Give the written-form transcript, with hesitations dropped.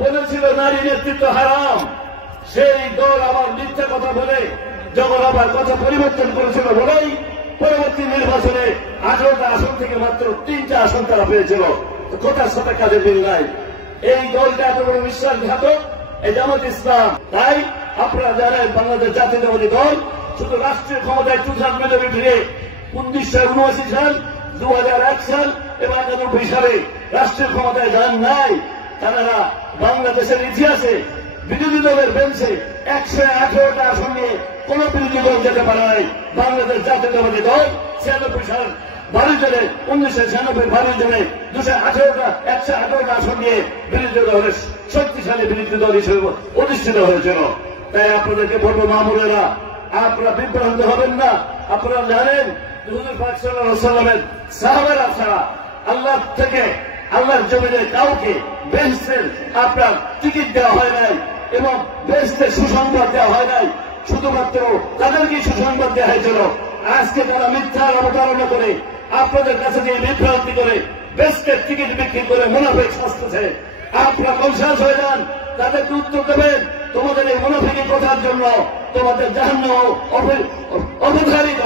বলেছিল নারী নেতৃত্ব হারাম, সেই দল আবার মিথ্যা কথা বলে যখন আবার কথা পরিবর্তন করেছিল বলেই পরবর্তী নির্বাচনে 18টা আসন থেকে মাত্র 3টা আসন তারা পেয়েছিল। কথার সাথে কাজের মিল নাই। এই দলটা এত বড় বিশ্বাসঘাতক এই জামাত ইসলাম। তাই আপনারা জানেন বাংলাদেশ জাতীয়তাবাদী দল শুধু রাষ্ট্রীয় ক্ষমতায় 2/3 মেজরিটিতে 1979 সাল, 2001 সাল এবং 91 সালে রাষ্ট্রীয় ক্ষমতায় যান নাই। তারা বাংলাদেশের ইতিহাসে বিরোধী দলের বেঞ্চে 118টা আসন নিয়ে কোন বিরোধী দল যেতে পারে নাই। বাংলাদেশ জাতীয়তাবাদী দল 96 সাল 12 জনে 1996 12 জনে 118টা আসন নিয়ে বিরোধী দলের শক্তিশালী বিরোধী দল হিসেবে প্রতিষ্ঠিত হয়েছিল। তাই আপনাদেরকে বলবো মামুনেরা, আপনারা বিভ্রান্ত হবেন না। আপনারা জানেন হুজুর পাক সাল্লাল্লাহু আলাইহি ওয়াসাল্লামের সাহাবারা ছাড়া আল্লাহ থেকে আল্লাহর জমিনে কাউকে বেহেশতের আপনার টিকিট দেওয়া হয় নাই এবং বেহেশতের সুসংবাদ দেওয়া হয় নাই। শুধুমাত্র তাদেরকে সুসংবাদ দেওয়া হয়েছিল। আজকে তারা মিথ্যা অবতারণা করে আপনাদের কাছে দিয়ে বিভ্রান্তি করে বেহেশতের টিকিট বিক্রি করে মুনাফিক সাজতেছে। আপনারা কনসাস হয়ে যান, তাদেরকে উত্তর দেবেন তোমাদের এই মুনাফিকি কথার জন্য তোমাদের জাহান্নাম অবধারিত।